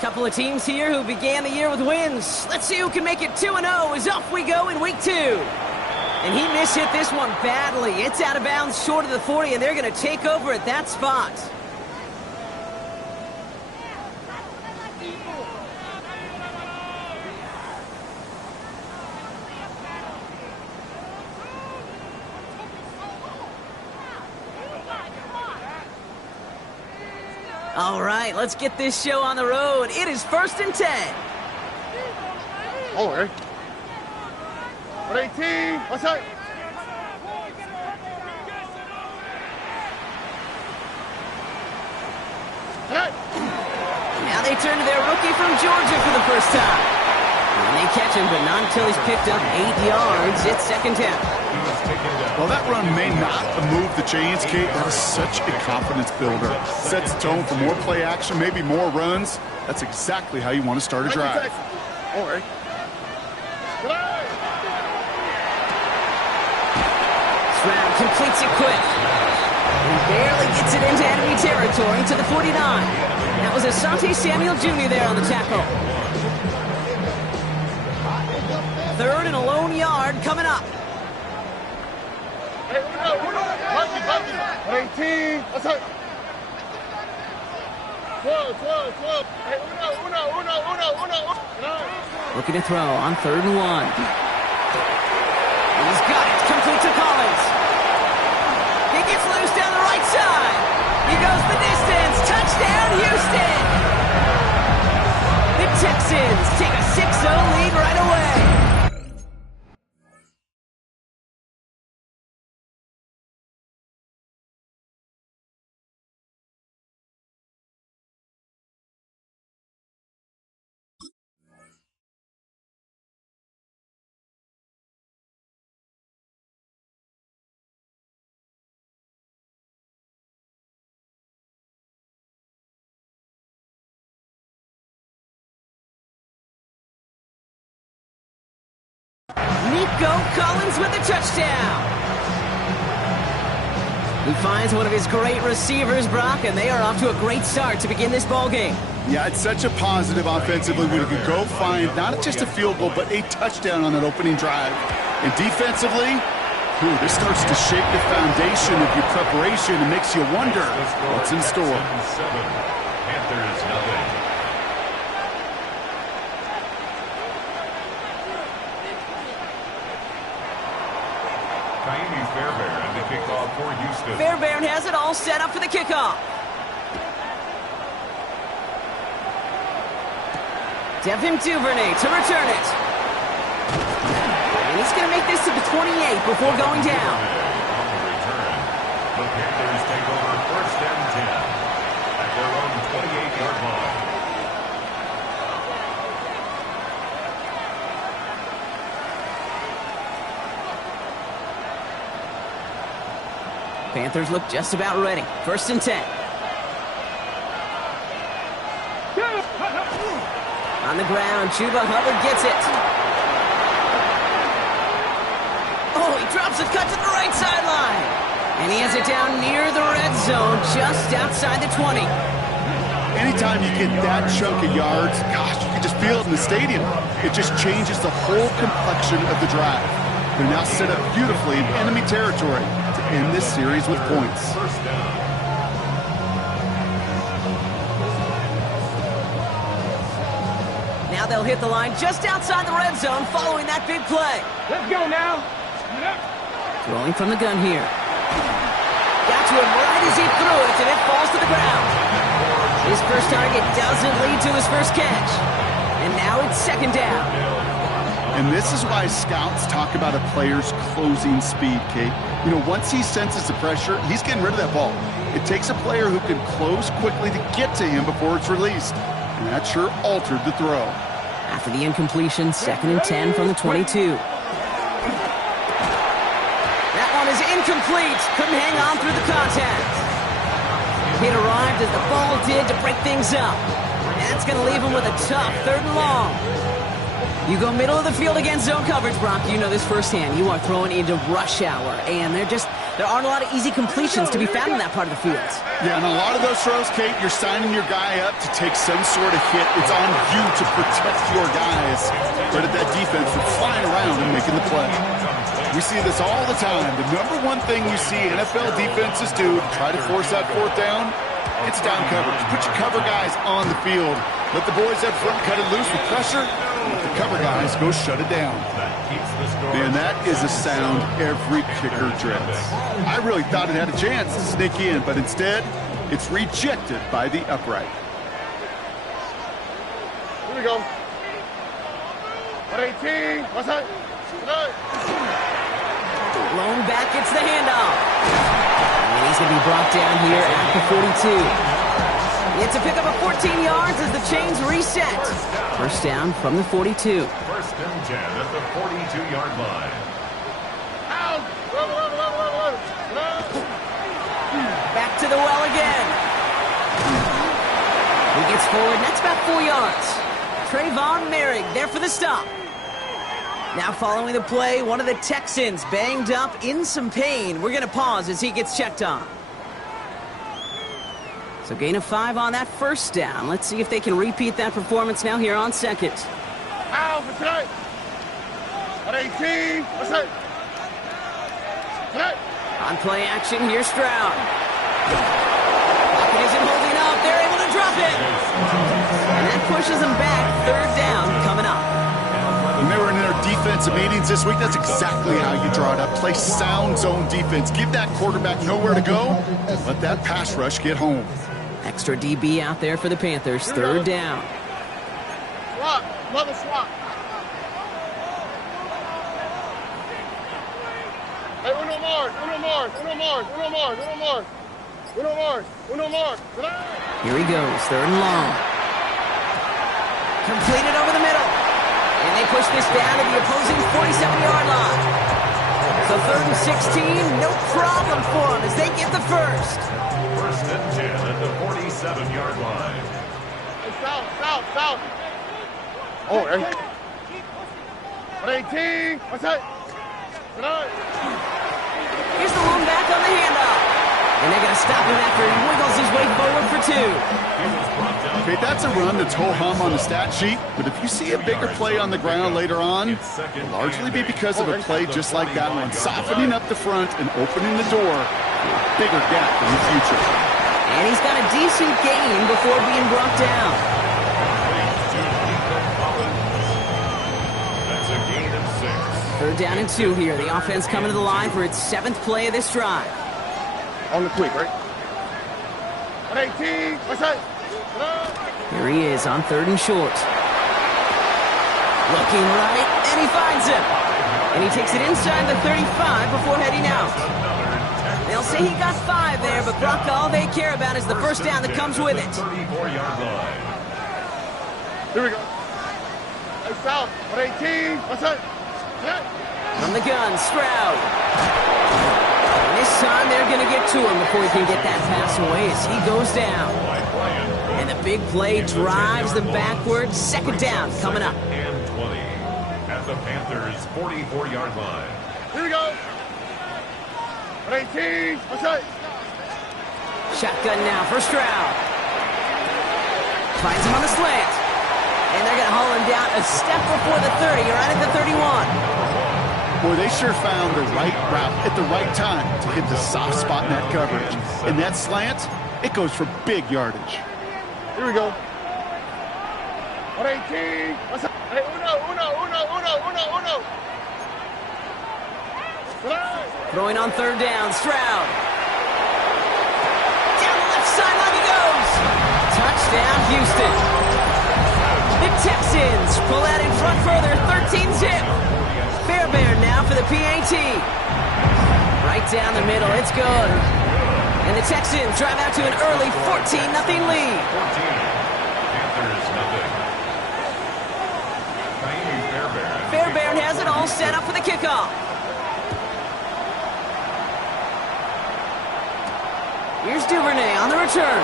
Couple of teams here who began the year with wins. Let's see who can make it 2-0 as off we go in week 2. And he mishit this one badly. It's out of bounds short of the 40, and they're going to take over at that spot. All right, let's get this show on the road. It is 1st and 10. Oh, hey. 18. What's that? Hey. Now they turn to their rookie from Georgia for the first time. And they catch him, but not until he's picked up 8 yards. It's 2nd down. Well, that run may not move the chains, Kate. That is such a confidence builder. Sets the tone for more play action, maybe more runs. That's exactly how you want to start a drive. All right. Stroud completes it quick. He barely gets it into enemy territory to the 49. That was Asante Samuel Jr. there on the tackle. 3rd and a lone yard coming up. Hey, 18. What's that? 12. Hey, uno. Looking to throw on 3rd and 1. He's got it. Complete to Collins. He gets loose down the right side. He goes the distance. Touchdown, Houston. The Texans take a 6-0 lead right away. Nico Collins with a touchdown. He finds one of his great receivers, Brock, and they are off to a great start to begin this ball game. Yeah, it's such a positive offensively when you can go find not just a field goal, but a touchdown on that opening drive. And defensively, this starts to shake the foundation of your preparation and makes you wonder what's in store. Panthers nothing. Fairbairn, the kickoff for Houston. Fairbairn has it all set up for the kickoff. Devin Duvernay to return it. And he's going to make this to the 28 before going down. On the return, the Panthers take over 1st and 10 at their own 28-yard line. Panthers look just about ready. 1st and 10. On the ground, Chuba Hubbard gets it. Oh, he drops a cut to the right sideline. And he has it down near the red zone, just outside the 20. Anytime you get that chunk of yards, gosh, you can just feel it in the stadium. It just changes the whole complexion of the drive. They're now set up beautifully in enemy territory to end this series with points. First down. Now they'll hit the line just outside the red zone following that big play. Let's go now. Throwing from the gun here. Got to him right as he threw it, and it falls to the ground. His first target doesn't lead to his first catch. And now it's 2nd down. And this is why scouts talk about a player's closing speed, Kate. You know, once he senses the pressure, he's getting rid of that ball. It takes a player who can close quickly to get to him before it's released. And that sure altered the throw. After the incompletion, 2nd and 10 from the 22. That one is incomplete. Couldn't hang on through the contact. It arrived as the ball did to break things up. And that's going to leave him with a tough 3rd and long. You go middle of the field against zone coverage, Brock. You know this firsthand. You are throwing into rush hour, and there aren't a lot of easy completions to be found in that part of the field. Yeah, and a lot of those throws, Kate, you're signing your guy up to take some sort of hit. It's on you to protect your guys. Credit that defense for flying around and making the play. We see this all the time. The number one thing you see NFL defenses do to try to force that fourth down, it's down coverage. Put your cover guys on the field. Let the boys up front cut it loose with pressure. Let the cover guys go shut it down. Man, that is a sound every kicker dreads. I really thought it had a chance to sneak in, but instead, it's rejected by the upright. Here we go. 118. What's that? Blown back, gets the handoff. And he's going to be brought down here at the 42. It's a pickup of 14 yards as the chains reset. First down from the 42. First and 10 at the 42-yard line. Back to the well again. He gets forward, and that's about 4 yards. Trayvon Merrick there for the stop. Now following the play, one of the Texans banged up in some pain. We're going to pause as he gets checked on. So gain of 5 on that first down. Let's see if they can repeat that performance now here on second. Out for tonight. 118. What's that? Tonight. On play action, here's Stroud. Pocket isn't holding up. They're able to drop it. And that pushes them back. Third down coming up. When they were in their defensive meetings this week, that's exactly how you draw it up. Play sound zone defense. Give that quarterback nowhere to go. Let that pass rush get home. Extra DB out there for the Panthers. Third down. Swap. Mother swap. Hey, uno Mars. Uno Mars. Uno Mars. Uno Mars. Uno Mars. Uno Mars. Uno Mars. Here he goes. Third and long. Completed over the middle. And they push this down to the opposing 47-yard line. So third and 16, no problem for them as they get the first. First and 10 at the 47-yard line. Hey, south. Oh, hey. 118. What's that? Tonight. Here's the one back on the handoff. And they're going to stop him after he wiggles his way forward for 2. Okay, that's a run that's ho-hum on the stat sheet, but if you see a bigger play on the ground later on, it'll largely be because of a play just like that one, softening up the front and opening the door for a bigger gap in the future. And he's got a decent gain before being brought down. That's a gain of 6. Third down and 2 here. The offense coming to the line for its 7th play of this drive. On the quick, right? 118. What's that? Here he is on third and short. Looking right, and he finds him. And he takes it inside the 35 before heading out. They'll say he got 5 there, but Brock, all they care about is the first down that comes with it. 34-yard line. Here we go. Hey, south. 118. What's that? From the gun, Stroud. And this time they're going to get to him before he can get that pass away as he goes down. And the big play drives them backwards. Second down coming up. And 20 at the Panthers' 44-yard line. Here we go. 118. What's that? Shotgun now for Stroud. Finds him on the slant. And they're going to haul him down a step before the 30, right at the 31. Boy, they sure found the right route at the right time to hit the soft spot in that coverage. And that slant, it goes for big yardage. Here we go. 118. What's up? Hey, uno. Throwing on third down, Stroud. Down the left sideline he goes. Touchdown, Houston. The Texans pull out in front further, 13-zip. Fairbairn now for the PAT. Right down the middle, it's good. And the Texans drive out to an early 14-0 lead. 14. Panthers nothing. Fairbairn has it all set up for the kickoff. Here's Duvernay on the return.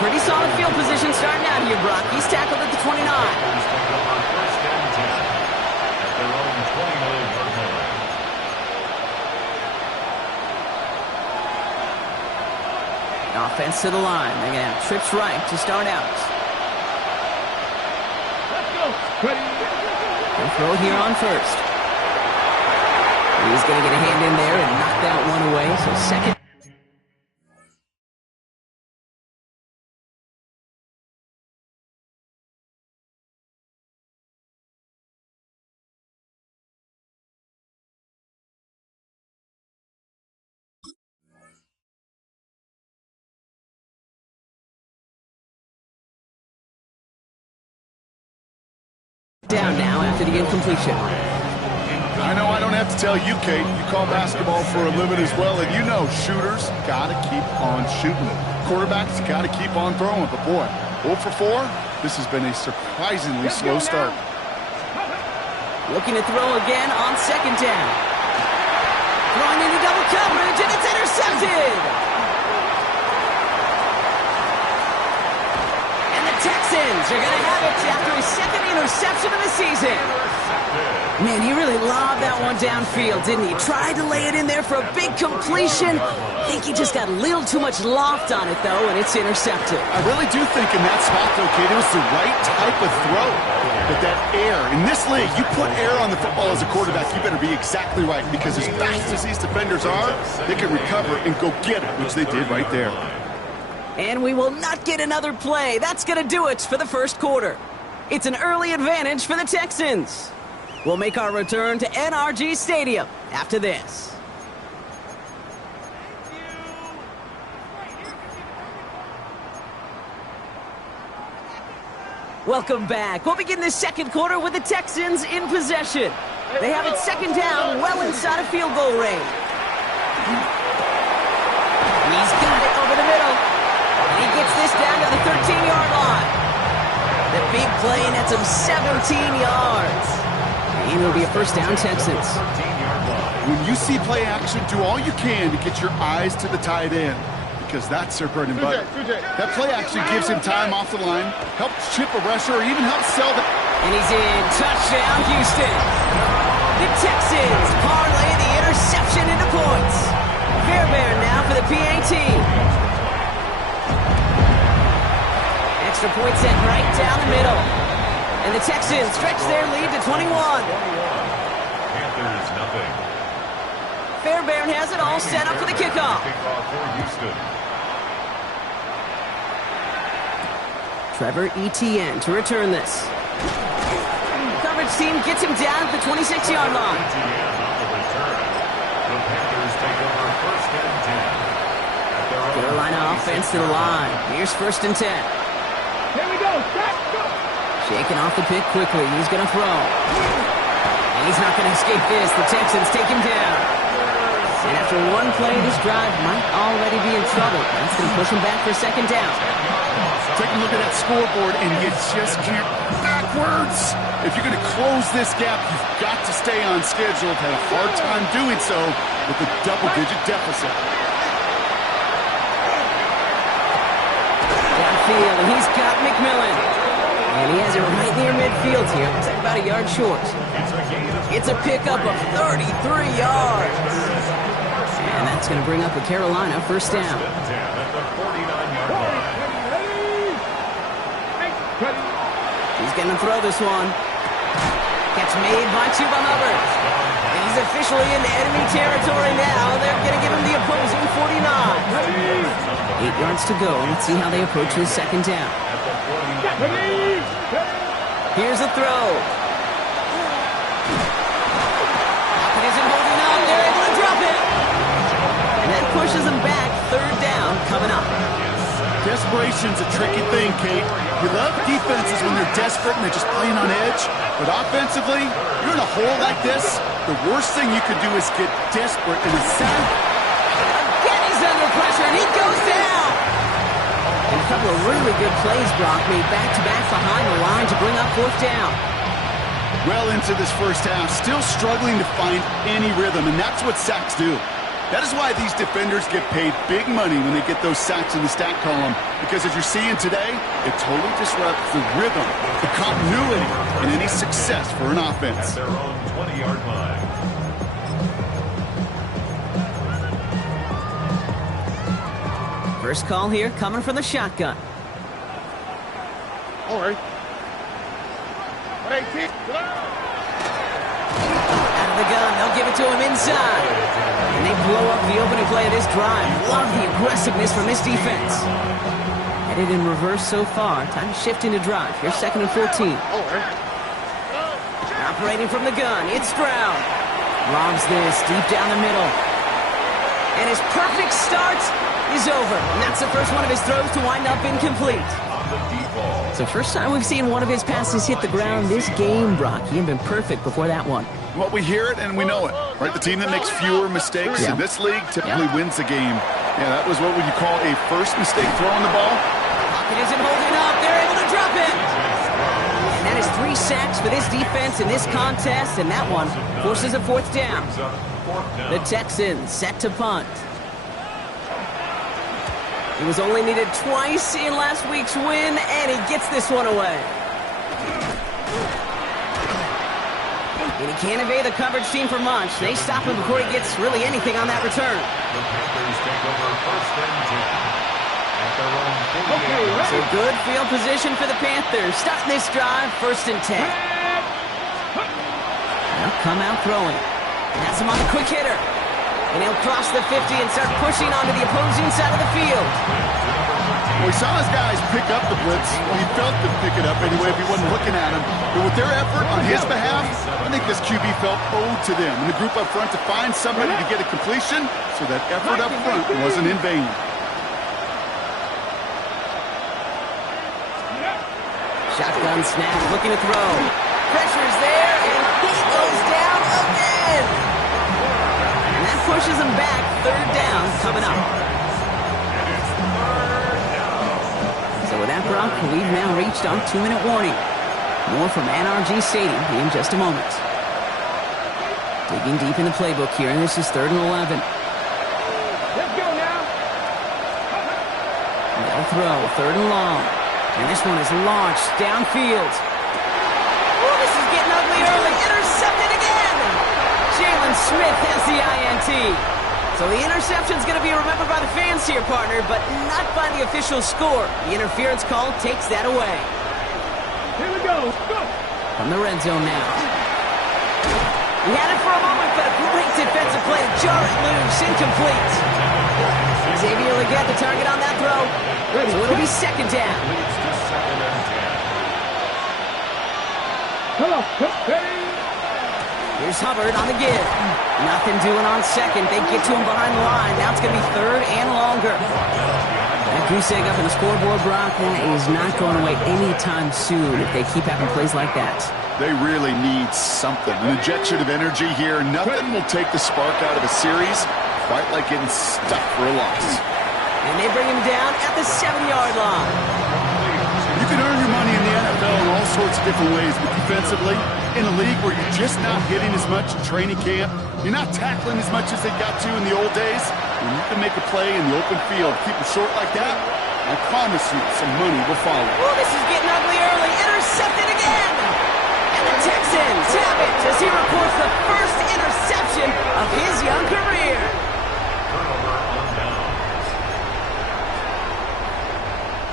pretty solid field position starting out here, Brock. He's tackled at the 29. Panthers take over first and 10 at their own 29-yard line. Offense to the line. They're going to have trips right to start out. Let's go. They'll throw here on first. He's going to get a hand in there and knock that one away. So second. Down now after the incompletion. I know I don't have to tell you, Kate. You call basketball for a living as well, and you know shooters got to keep on shooting. Quarterbacks got to keep on throwing. But boy, 0 for 4, this has been a surprisingly slow start. Looking to throw again on second down. Throwing into double coverage, and it's intercepted! And the Texans are going to have it after his second interception of the season. Man, he really lobbed that one downfield, didn't he? Tried to lay it in there for a big completion. I think he just got a little too much loft on it, though, and it's intercepted. I really do think in that spot, though, Kate, it was the right type of throw. But that air, in this league, you put air on the football as a quarterback, you better be exactly right, because as fast as these defenders are, they can recover and go get it, which they did right there. And we will not get another play. That's going to do it for the first quarter. It's an early advantage for the Texans. We'll make our return to NRG Stadium after this. Welcome back. We'll begin this second quarter with the Texans in possession. They have it second down, well inside of field goal range. He's got it over the middle. And he gets this down to the 13-yard line. The big play, and that's him 17 yards. And it'll be a first down, Texans. When you see play action, do all you can to get your eyes to the tight end, because that's their bread and butter. That play action gives him time off the line, helps chip a rusher, or even helps sell the... And he's in. Touchdown, Houston. The Texans parlay the interception into points. Fairbairn now for the PAT. Extra point set right down the middle. And the Texans stretch their lead to 21. Panthers nothing. Fairbairn has it all set up for the kickoff. Kickoff for Houston. Trevor Etienne to return this. Coverage team gets him down at the 26-yard line. Etienne on the return. The Panthers take over first and 10 at their own Carolina offense to the line. Here's first and 10. Here we go. Go. Shaking off the pick quickly. He's going to throw. And he's not going to escape this. The Texans take him down. And after one play, this drive might already be in trouble. That's going to push him back for second down. Take a look at that scoreboard, and you just can't backwards. If you're going to close this gap, you've got to stay on schedule. I've had a hard time doing so with a double-digit deficit. Downfield, and he's got McMillan. And he has it right near midfield here. Looks like about a yard short. It's a pickup of 33 yards. And that's going to bring up a Carolina first down. at the 49-yard line. He's going to throw this one. Catch made by Chuba Hubbard. And he's officially into enemy territory now. They're going to give him the opposing 49. 8 yards to go. Let's see how they approach this second down. Here's a throw. Pocket isn't holding up. They're able to drop it. And that pushes them back. Third down coming up. Desperation's a tricky thing, Kate. You love defenses when they're desperate and they're just playing on edge. But offensively, you're in a hole like this, the worst thing you could do is get desperate and ascend. Again, he's under pressure, and he goes down. And a couple of really good plays, Brock, made back-to-back behind the line to bring up fourth down. Well into this first half, still struggling to find any rhythm, and that's what sacks do. That is why these defenders get paid big money when they get those sacks in the stat column, because as you're seeing today, it totally disrupts the rhythm, the continuity, and any success for an offense. At their own 20-yard line. First call here coming from the shotgun. All right. 18. Out of the gun, they'll give it to him inside. And they blow up the opening play of this drive. Love the aggressiveness from this defense. Headed in reverse so far. Time to shift into drive. Here's 2nd and 14. All right. Operating from the gun, it's Stroud. Lobs this deep down the middle. And his perfect start is over. And that's the first one of his throws to wind up incomplete. It's the first time we've seen one of his passes hit the ground this game, Brock. He had been perfect before that one. Well, we hear it and we know it, right? The team that makes fewer mistakes in this league typically wins the game. Yeah, that was what would you call a first mistake throwing the ball? Pocket isn't holding up. They're able to drop it. And that is 3 sacks for this defense in this contest, and that one forces a 4th down. The Texans set to punt. He was only needed twice in last week's win, and he gets this one away. And he can't evade the coverage team for much. They stop him before he gets really anything on that return. The Panthers take over 1st and 10 at their own 48. So good field position for the Panthers. Starting this drive, 1st and 10. They'll come out throwing. Has him on the quick hitter. And he'll cross the 50 and start pushing onto the opposing side of the field. Well, we saw his guys pick up the blitz. Well, he felt them pick it up anyway if he wasn't looking at him. But with their effort on his behalf, I think this QB felt owed to them. And the group up front to find somebody to get a completion, so that effort up front wasn't in vain. Shotgun snap, looking to throw. Pressure's there, and he goes down again. And that pushes him back. 3rd down coming up. So with that, Brock, we've now reached our 2-minute warning. More from NRG Stadium in just a moment. Digging deep in the playbook here, and this is 3rd and 11. Let's go now. They'll throw, 3rd and long. And this one is launched downfield. Oh, this is getting ugly early. Intercepted again. Jalen Smith has the INT. So the interception's going to be remembered by the fans here, partner, but not by the official score. The interference call takes that away. Here we go. Go. From the red zone now. He had it for a moment, but a great defensive play to jar it loose. Incomplete. Xavier Legette the target on that throw. So it'll be 2nd down. Come on. Ready. Here's Hubbard on the give. Nothing doing on 2nd. They get to him behind the line. Now it's going to be 3rd and longer. That goose egg up in the scoreboard, Brock, that is not going away anytime soon if they keep having plays like that. They really need something. An injection of energy here. Nothing will take the spark out of a series quite like getting stuck for a loss. And they bring him down at the 7-yard line. You can earn your money in the NFL in all sorts of different ways, but defensively, in a league where you're just not getting as much in training camp, you're not tackling as much as they got to in the old days, when you can make a play in the open field, keep it short like that, I promise you some money will follow. Oh, this is getting ugly early. Intercepted again. And the Texans have it as he records the first interception of his young career. Turnover on downs.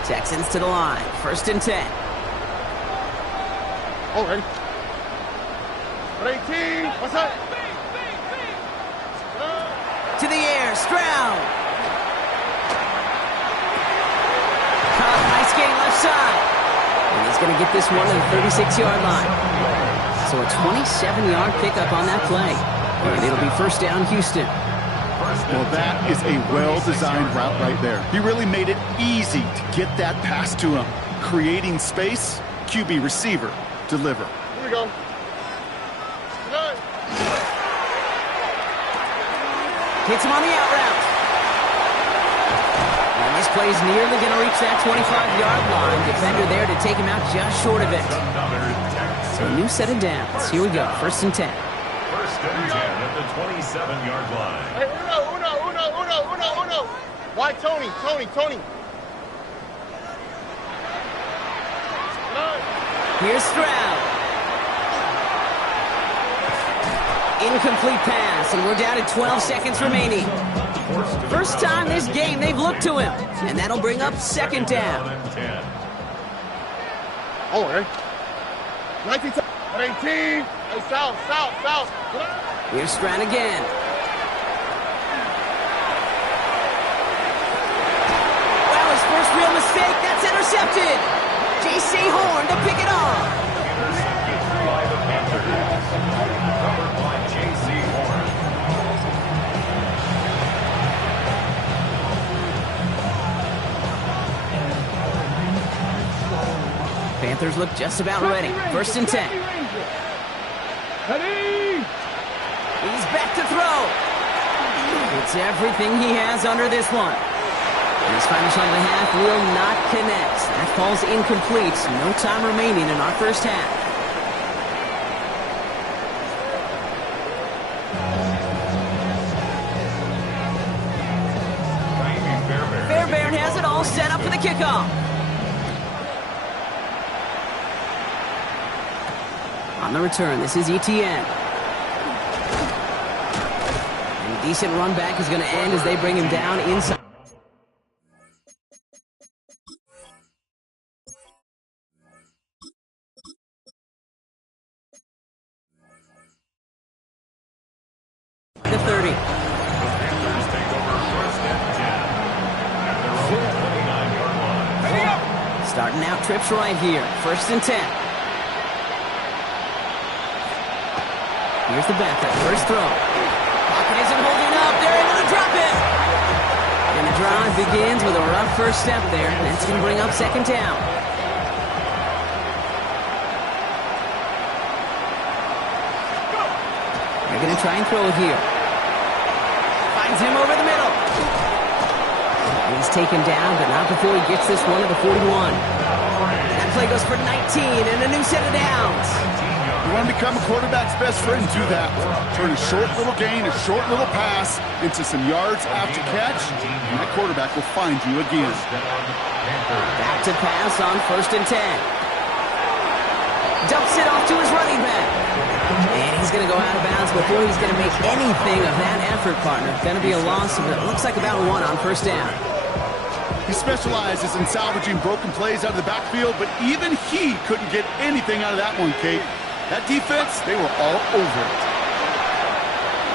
Texans to the line. 1st and 10. All right. 18. What's up? To the air. Stroud. Caught. Nice gain left side. And he's going to get this one to the 36-yard line. So a 27-yard pickup on that play. And it'll be 1st down, Houston. Well, that is a well-designed route right there. He really made it easy to get that pass to him. Creating space, QB receiver, deliver. Here we go. Good. Hits him on the out route. And this play is nearly going to reach that 25-yard line. Defender there to take him out just short of it. So a new set of downs. Here we go. 1st and 10. 1st and 10 at the 27-yard line. Hey, uno. Why Tony? Here's Stroud. Incomplete pass, and we're down to 12 seconds remaining. First time this game they've looked to him, and that'll bring up second down. Oh, okay. 19, 18. Hey, south. Here's Stroud again. Wow, his first real mistake. That's intercepted. J.C. Horn to pick it off. Intercepted by the Panthers. Covered by J.C. Horn. Panthers look just about ready. First and 10. He's back to throw. It's everything he has under this one. And his final shot of the half will not connect. That falls incomplete. No time remaining in our first half. Fairbairn has it all set up for the kickoff. On the return, this is ETN. And a decent run back is going to end as they bring him down inside. The 30. The Panthers take over first and 10. At their own 29-yard line. Starting out trips right here. First and 10. Here's the backup. First throw. Pocket isn't holding up. They're able to drop it. And the drive begins with a rough first step there. That's going to bring up second down. They're going to try and throw it here. Finds him over the middle. He's taken down, but not before he gets this one to the 41. That play goes for 19 and a new set of downs. You want to become a quarterback's best friend? Do that. Turn a short little gain, a short little pass into some yards after catch, and that quarterback will find you again. Back to pass on first and 10. Dumps it off to his running back. And he's going to go out of bounds before he's going to make anything of that effort, partner. Going to be a loss of, it looks like about one on first down. He specializes in salvaging broken plays out of the backfield, but even he couldn't get anything out of that one, Kate. That defense, they were all over it.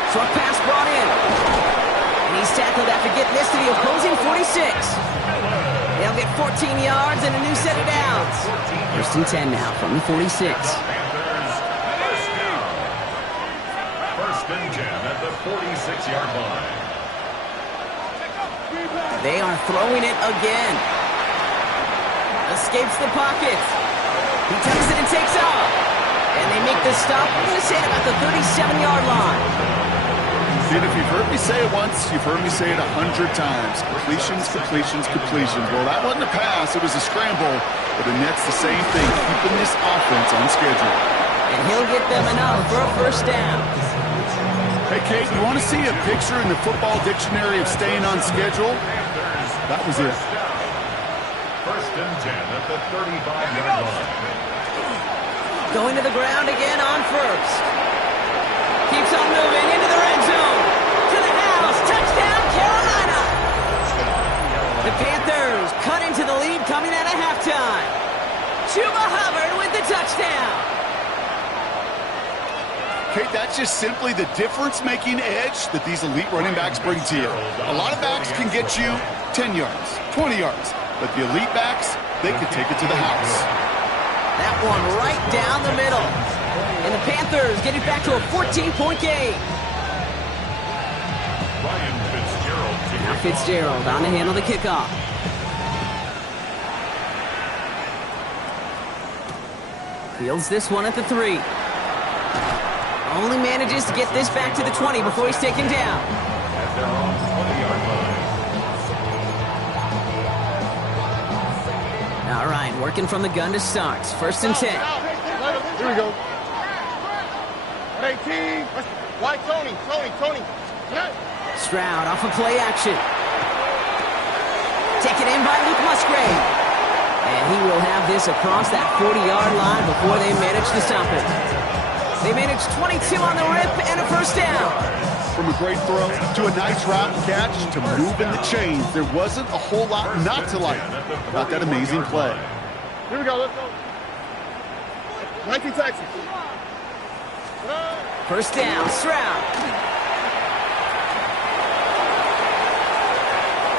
Short pass brought in. And he's tackled after getting this to the opposing 46. They'll get 14 yards and a new set of downs. First and 10 now from the 46. Panthers, first down. First and 10 at the 46-yard line. They are throwing it again. Escapes the pocket. He tucks it and takes off. And they make this stop, I'm going to say it about the 37-yard line. Dude, if you've heard me say it once, you've heard me say it 100 times. Completions. Well, that wasn't a pass, it was a scramble. But the Nets, the same thing, keeping this offense on schedule. And he'll get them enough for a first down. Hey, Kate, you want to see a picture in the football dictionary of staying on schedule? That was it. First and 10 at the 35-yard line. Going to the ground again on first. Keeps on moving into the red zone. To the house. Touchdown, Carolina. The Panthers cut into the lead coming out of halftime. Chuba Hubbard with the touchdown. Kate, that's just simply the difference-making edge that these elite running backs bring to you. A lot of backs can get you 10 yards, 20 yards, but the elite backs, they can take it to the house. That one right down the middle. And the Panthers get it back to a 14-point game. Now Fitzgerald on to handle the kickoff. Fields this one at the 3. Only manages to get this back to the 20 before he's taken down. At their own 20-yard line. All right, working from the gun to start. First and 10. Here we go. 18. Why Tony? Stroud off of play action. Taken in by Luke Musgrave. And he will have this across that 40-yard line before they manage to stop it. They manage 22 on the rip and a first down. From a great throw to a nice route catch to moving the chains, there wasn't a whole lot not to like about that amazing play. Here we go, let's go. 19 Texas. First down, Stroud.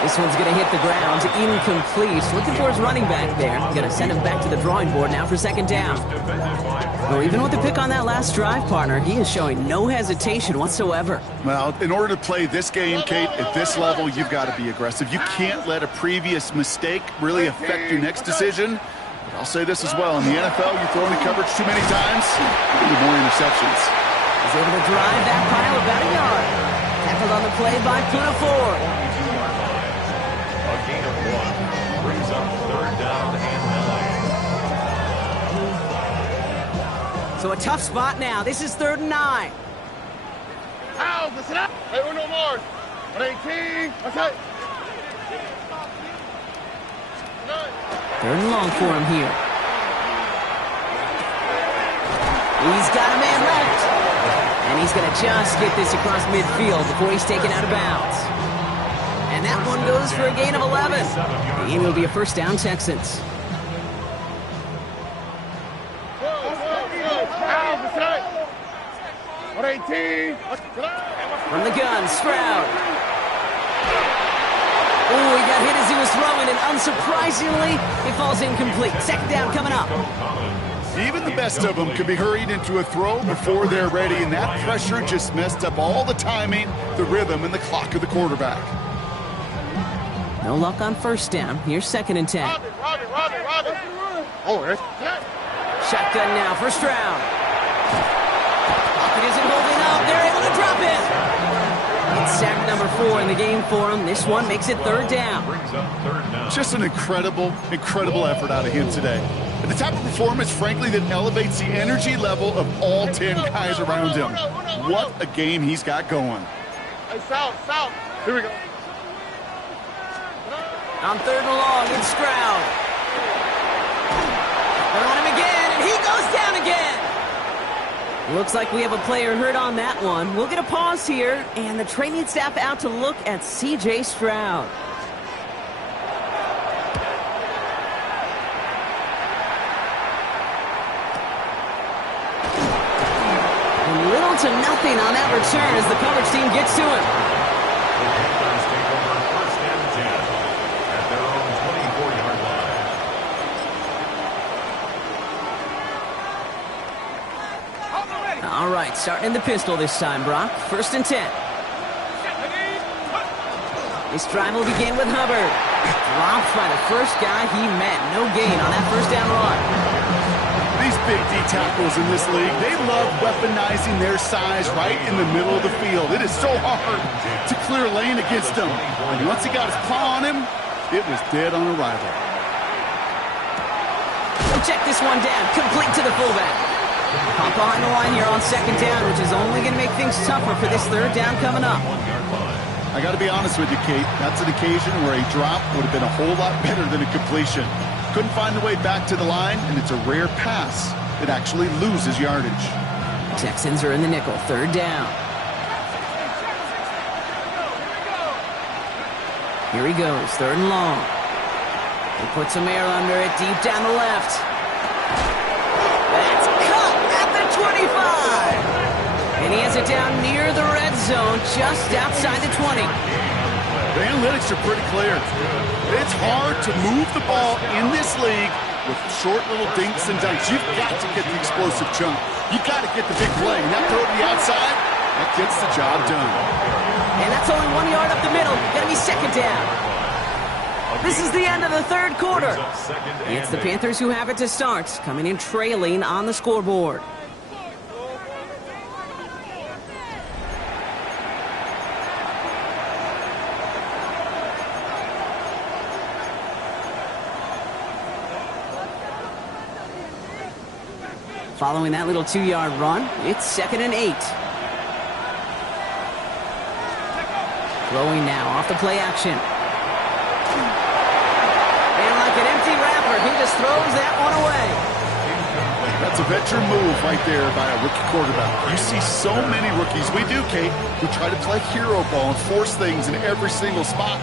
This one's going to hit the ground, incomplete. Looking for his running back there. Going to send him back to the drawing board now for second down. Well, even with the pick on that last drive, partner, he is showing no hesitation whatsoever. Well, in order to play this game, Kate, at this level, you've got to be aggressive. You can't let a previous mistake really affect your next decision. But I'll say this as well. In the NFL, you throw into coverage too many times, you get more interceptions. He's able to drive that pile about a yard. Tackled on the play by Puna Ford. A gain of 1 brings up third down and 9. So a tough spot now. This is 3rd and 9. Ow, listen up. Hey, uno more. 18. Okay. 3rd and long for him here. He's got a man left. And he's going to just get this across midfield before he's taken out of bounds. And that one goes for a gain of 11. And it'll be a first down, Texans. Ow, listen up. 18. From the gun, Stroud. Oh, he got hit as he was throwing, and unsurprisingly, it falls incomplete. Second down coming up. Even the best of them can be hurried into a throw before they're ready, and that pressure just messed up all the timing, the rhythm, and the clock of the quarterback. No luck on first down. Here's 2nd and 10. Robin. Oh, that's... Shotgun now for Stroud. Pocket isn't holding up. They're able to drop it. It's sack number 4 in the game for him. This one makes it 3rd down. Brings up third down. Just an incredible effort out of him today. And the type of performance, frankly, that elevates the energy level of all 10 guys around him. What a game he's got going. Hey, South. Here we go. On 3rd and long, it's Stroud. They're on him again, and he goes down again. Looks like we have a player hurt on that one. We'll get a pause here, and the training staff out to look at C.J. Stroud. And little to nothing on that return as the coverage team gets to him. The Panthers take over first and 10 at their own 24-yard line. All right, starting in the pistol this time, Brock. 1st and 10. This drive will begin with Hubbard. Dropped by the first guy he met. No gain on that first down run. These big D tackles in this league, they love weaponizing their size right in the middle of the field. It is so hard to clear lane against them. And once he got his paw on him, it was dead on arrival. Check this one down. Complete to the fullback. Pop behind the line here on 2nd down, which is only going to make things tougher for this 3rd down coming up. I got to be honest with you, Kate. That's an occasion where a drop would have been a whole lot better than a completion. Couldn't find the way back to the line, and it's a rare pass that actually loses yardage. Texans are in the nickel. 3rd down. Here he goes. 3rd and long. He puts some air under it deep down the left. That's cut at the 25. And he has it down near the red zone, just outside the 20. The analytics are pretty clear. It's hard to move the ball in this league with short little dinks and dunks. You've got to get the explosive chunk. You've got to get the big play. And that throw to the outside, that gets the job done. And that's only 1 yard up the middle. Going to be 2nd down. This is the end of the 3rd quarter. It's the Panthers who have it to start, coming in trailing on the scoreboard. Following that little 2-yard run, it's 2nd and 8. Throwing now off the play action. He just throws that one away. That's a veteran move right there by a rookie quarterback. You see so many rookies, we do, Kate, who try to play hero ball and force things in every single spot.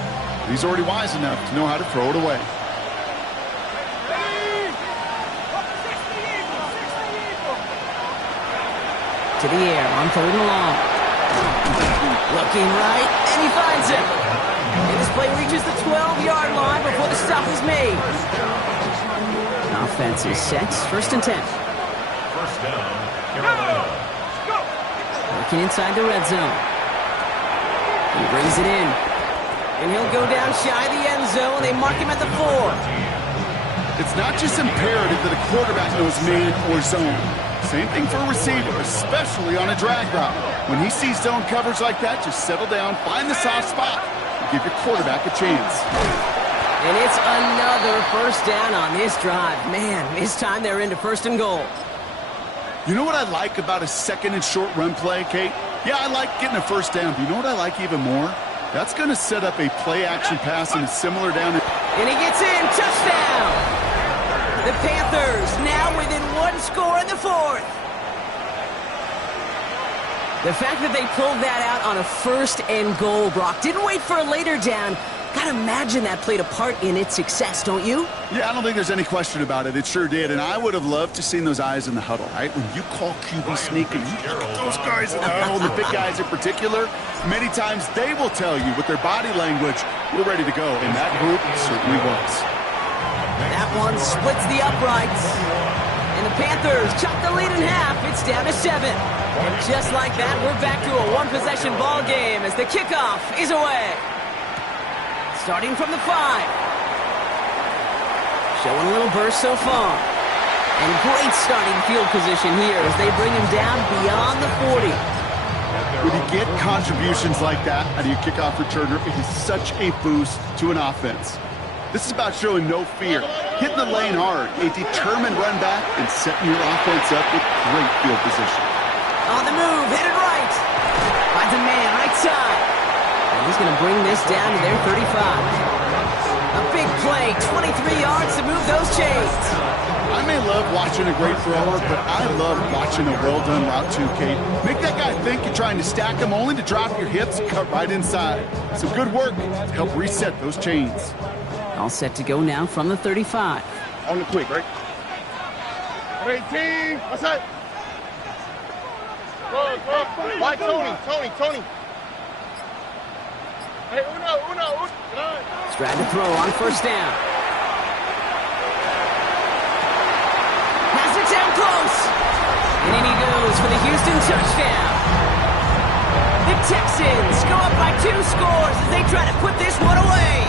He's already wise enough to know how to throw it away. To the air on 3rd and long. Looking right, and he finds it. And this play reaches the 12-yard line before the stop is made. Offense is set. 1st and 10. First down, Carolina. Working inside the red zone. He brings it in. And he'll go down shy of the end zone. They mark him at the 4. It's not just imperative that a quarterback knows man or zone. Same thing for a receiver, especially on a drag route. When he sees zone coverage like that, just settle down, find the soft spot, and give your quarterback a chance. And it's another first down on this drive. Man, this time they're into 1st and goal. You know what I like about a 2nd and short run play, Kate? Yeah, I like getting a first down, but you know what I like even more? That's going to set up a play-action pass in a similar down. And he gets in. Touchdown! The Panthers now within 1 score in the 4th. The fact that they pulled that out on a 1st and goal, Brock, didn't wait for a later down. Gotta imagine that played a part in its success, don't you? Yeah, I don't think there's any question about it. It sure did, and I would have loved to seen those eyes in the huddle, right? When you call QB sneak and you look at those guys in the huddle, the big guys in particular, many times they will tell you with their body language, we're ready to go, and that group certainly was. That one splits the uprights. And the Panthers chop the lead in half. It's down to 7. And just like that, we're back to a one-possession ball game as the kickoff is away. Starting from the 5. Showing a little burst so far. And great starting field position here as they bring him down beyond the 40. When you get contributions like that out of your kickoff returner, it is such a boost to an offense. This is about showing no fear, hitting the lane hard, a determined run back, and setting your offense up with great field position. On the move, headed right. Finds a man right side. And he's going to bring this down to their 35. A big play, 23 yards to move those chains. I may love watching a great thrower, but I love watching a well-done route too, Kate. Make that guy think you're trying to stack him only to drop your hips and cut right inside. Some good work to help reset those chains. All set to go now from the 35. On the quick, right? 18. What's that? Go. Why Tony? Hey, Uno. Stride to throw on 1st down. Has it down close. And in he goes for the Houston touchdown. The Texans go up by 2 scores as they try to put this one away.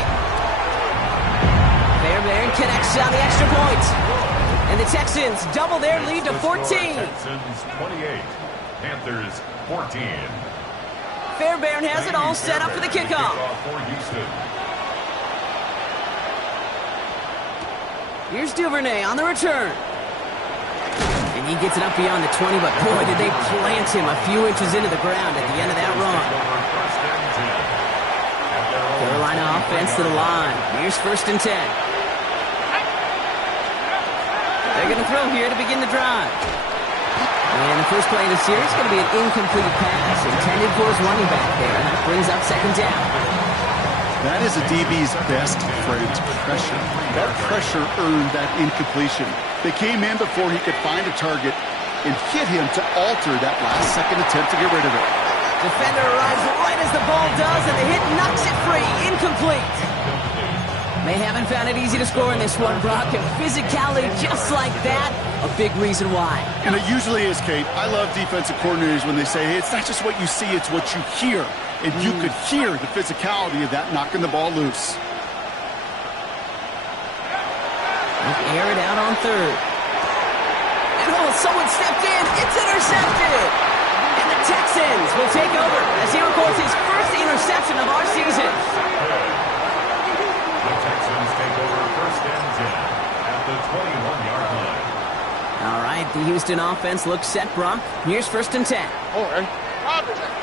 Fairbairn connects on the extra point. And the Texans double their lead to 14. Texans 28, Panthers 14. Fairbairn has it all set up for the kickoff. For Houston. Here's Duvernay on the return. And he gets it up beyond the 20, but boy, did they plant him a few inches into the ground at the end of that run. Carolina offense to the line. Here's 1st and 10. They're going to throw here to begin the drive. And the first play of the series is going to be an incomplete pass intended for his running back there. And that brings up 2nd down. That is a DB's best friend, pressure. That pressure earned that incompletion. They came in before he could find a target and hit him to alter that last-second attempt to get rid of it. Defender arrives right as the ball does, and the hit knocks it free. Incomplete. They haven't found it easy to score in this one, Brock, and physicality just like that, a big reason why. And it usually is, Kate. I love defensive coordinators when they say, hey, it's not just what you see, it's what you hear. And you could hear the physicality of that knocking the ball loose. Air it out on 3rd. And someone stepped in. It's intercepted. And the Texans will take over as he records his first interception of our season. The Texans take over 1st and 10 at the 21-yard line. All right, the Houston offense looks set, Brock. Here's 1st and 10.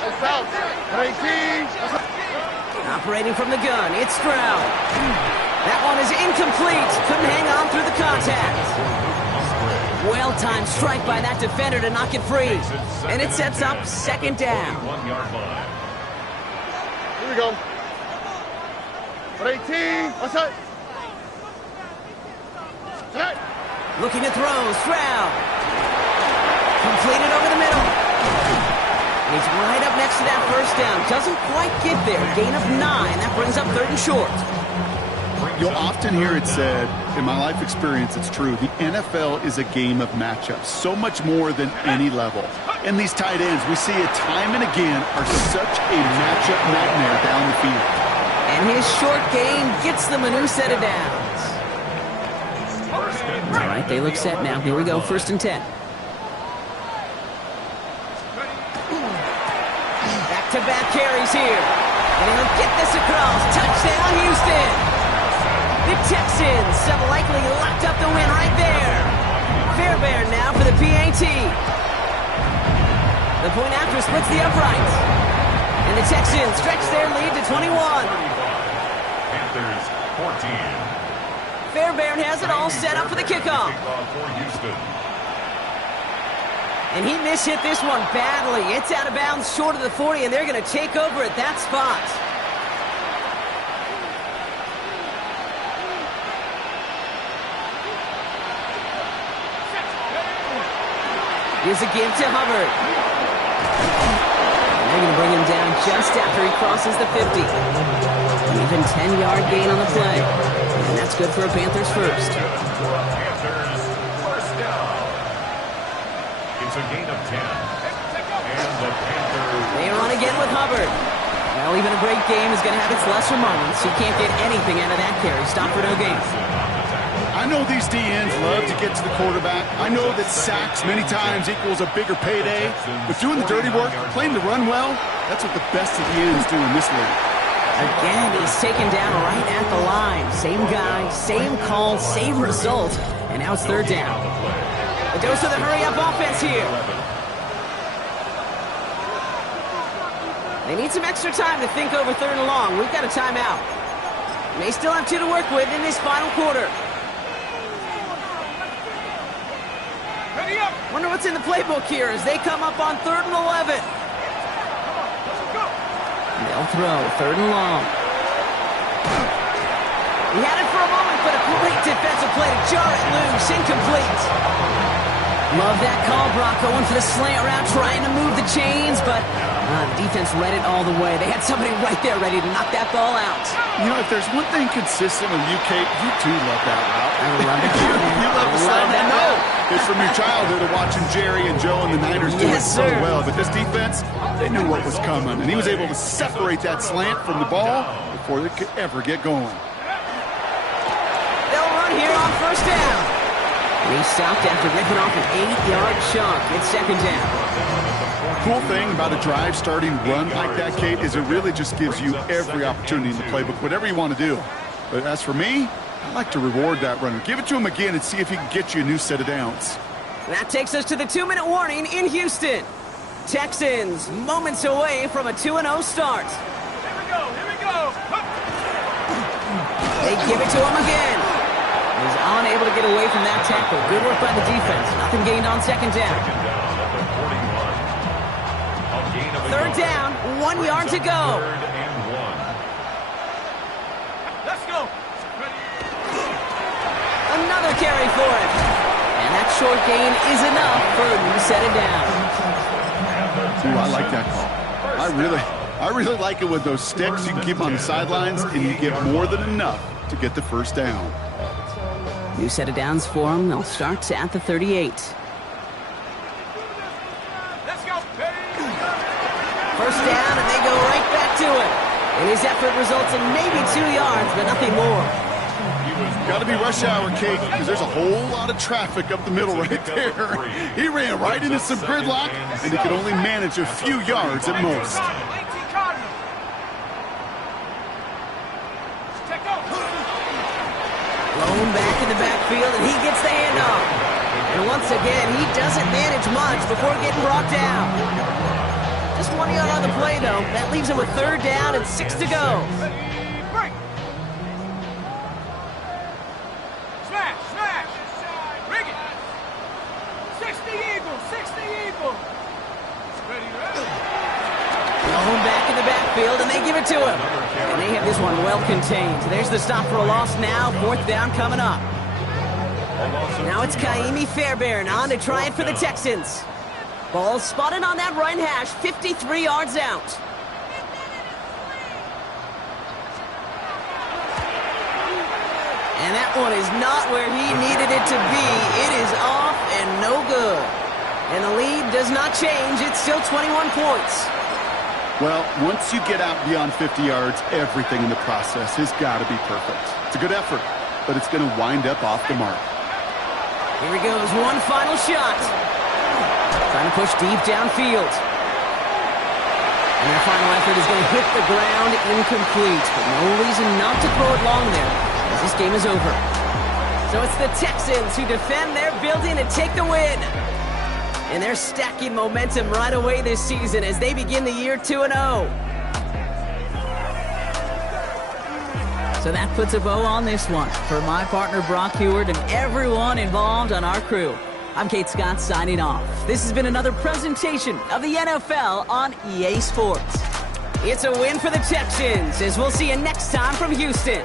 It's out. 18. Operating from the gun, it's Stroud. That one is incomplete. Couldn't hang on through the contact. Well-timed strike by that defender to knock it free. And it sets up second down. 1-yard line. Here we go. For 18. What's that? Hey. Looking to throw. Stroud. Completed over the middle. He's right up next to that first down. Doesn't quite get there. Gain of 9. That brings up 3rd and short. You'll often hear it said, in my life experience, it's true, the NFL is a game of matchups, so much more than any level. And these tight ends, we see it time and again, are such a matchup nightmare down the field. And his short gain gets them a new set of downs. All right, they look set now. Here we go, 1st and 10. Back-to-back carries here. And he'll get this across. Touchdown, Houston! The Texans have likely locked up the win right there. Fairbairn now for the PAT. The point after splits the uprights. And the Texans stretch their lead to 21. Panthers 14. Fairbairn has it all set up for the kickoff. For Houston. And he mishit this one badly. It's out of bounds short of the 40, and they're going to take over at that spot. Here's a give to Hubbard. And they're going to bring him down just after he crosses the 50. An even 10-yard gain on the play. And that's good for a Panthers first. Panthers first down. It's a gain of 10. And the Panthers... They run again with Hubbard. Well, even a great game is going to have its lesser moments. You can't get anything out of that carry. Stop for no gain. I know these DNs love to get to the quarterback. I know that sacks many times equals a bigger payday. But doing the dirty work, playing the run well, that's what the best of the ends do in this league. Again, he's taken down right at the line. Same guy, same call, same result. And now it's 3rd down. A dose of the hurry-up offense here. They need some extra time to think over 3rd and long. We've got a timeout. They still have 2 to work with in this final quarter. Wonder what's in the playbook here as they come up on 3rd and 11. They'll throw 3rd and long. He had it for a moment, but a great defensive play to jar it loose. Incomplete. Love that call, Brock. Going for the slant route, trying to move the chains, but the defense read it all the way. They had somebody right there ready to knock that ball out. You know, if there's one thing consistent with you, Kate, you too love that route. I love it. You love the slant. I know. It's from your childhood of watching Jerry and Joe and the Niners do it so well. But this defense, they knew what was coming. And he was able to separate that slant from the ball before they could ever get going. They'll run here on 1st down. And he stopped after ripping off an 8-yard chunk. It's 2nd down. Cool thing about a drive starting run like that, Kate, is it really just gives you every opportunity in the playbook, whatever you want to do. But as for me, I like to reward that runner. Give it to him again and see if he can get you a new set of downs. That takes us to the 2-minute warning in Houston. Texans moments away from a 2-0 start. Here we go. Here we go. They give it to him again. He's unable to get away from that tackle. Good work by the defense. Nothing gained on 2nd down. 3rd down, 1 yard to go. 3rd and 1. Let's go. Another carry for him. And that short gain is enough for a new set of downs. Ooh, I like that call. I really like it with those sticks. You can keep on the sidelines, and you get more than enough to get the 1st down. New set of downs for him. They'll start at the 38. Let's go. 1st down, and they go right back to it. And his effort results in maybe 2 yards, but nothing more. Got to be rush hour, Kate, because there's a whole lot of traffic up the middle right there. He ran right into some gridlock, and he could only manage a few yards at most. Blown back in the backfield, and he gets the handoff. And once again, he doesn't manage much before getting brought down. Just 1 yard on the play, though. That leaves him with 3rd down and 6 to go. backfield, and they give it to him. And they have this one well contained. There's the stop for a loss now. 4th down coming up. Now it's Kaimi Fairbairn on to try it for the Texans. Ball spotted on that right hash, 53 yards out. And that one is not where he needed it to be. It is off and no good. And the lead does not change. It's still 21 points. Well, once you get out beyond 50 yards, everything in the process has got to be perfect. It's a good effort, but it's going to wind up off the mark. Here he goes, one final shot. Trying to push deep downfield. And their final effort is going to hit the ground incomplete. But no reason not to throw it long there, as this game is over. So it's the Texans who defend their building and take the win. And they're stacking momentum right away this season as they begin the year 2-0. So that puts a bow on this one. For my partner Brock Heward and everyone involved on our crew, I'm Kate Scott signing off. This has been another presentation of the NFL on EA Sports. It's a win for the Texans, as we'll see you next time from Houston.